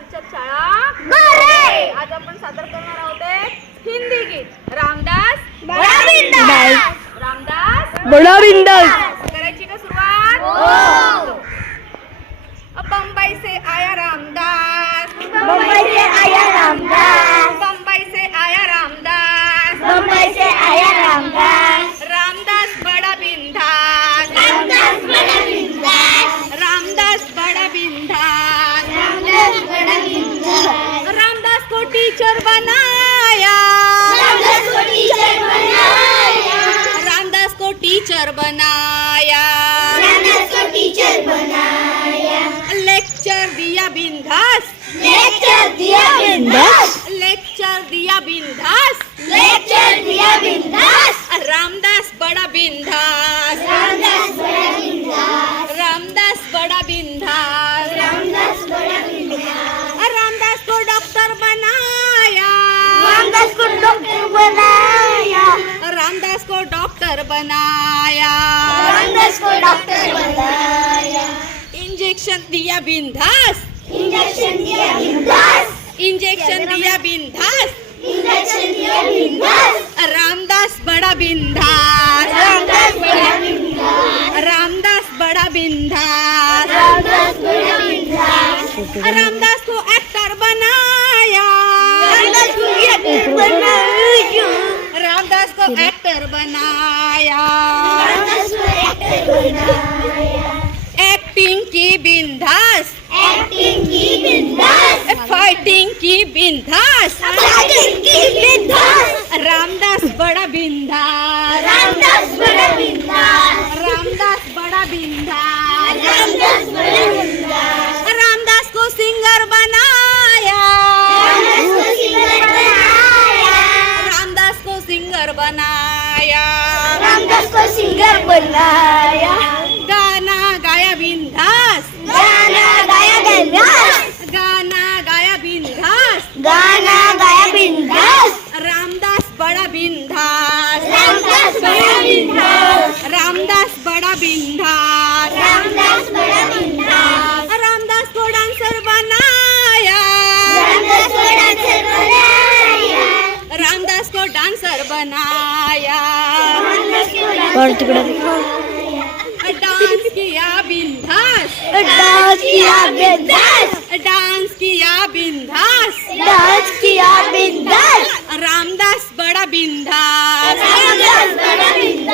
परिषद शाळा. आज आपण सादर करणार आहोत हिंदी गीत. रामदास रामदास बडा बिंदास करायची का सुरुवात? हो. बम्बई से आया रामदास. मुंबई से आया रामदास. बिंदास। लेक्चर दिया बिंदास। लेक्चर दिया बिंदास। लेक्चर दिया बिंदास। रामदास बड़ा बिंदास। रामदास बड़ा बिंदास। रामदास बड़ा बिंदास। रामदास बड़ा बिंदास। रामदास को डॉक्टर बनाया। रामदास को डॉक्टर बनाया। रामदास को डॉक्टर बनाया। रामदास को डॉक्टर बनाया। इंजेक्शन दिया बिंदास। इंजेक्शन दिया बिंदास। इंजेक्शन दिया बिंदास। इंजेक्शन दिया बिंदास। रामदास बड़ा बिंदास। रामदास बड़ा बिंदास। रामदास बड़ा बिंदास। रामदास बड़ा बिंदास। रामदास को एक्टर बनाया। रामदास को एक्टर बनाया। रामदास को एक्टर बनाया। रामदास को एक्टर बनाया। एक्टिंग की बिंदास एक्टिंग की बिंदास। फाइटिंग की बिंदास. फाइटिंग की बिंदास. रामदास बड़ा बिंदास. रामदास बड़ा बिंदास. रामदास बड़ा बिंदास. रामदास बड़ा बिंदास. रामदास को सिंगर बनाया. रामदास को सिंगर बनाया. रामदास को सिंगर बनाया. बड़ा बिंदास रामदास बड़ा बिंदास रामदास को डांसर बनाया रामदास को डांसर बनाया रामदास को डांसर बनाया रामदास को डांस किया बिंदास डांस किया बिंदास डांस किया बिंदास डांस किया बिंदास रामदास बड़ा बिंदास रामदास बड़ा बिंदास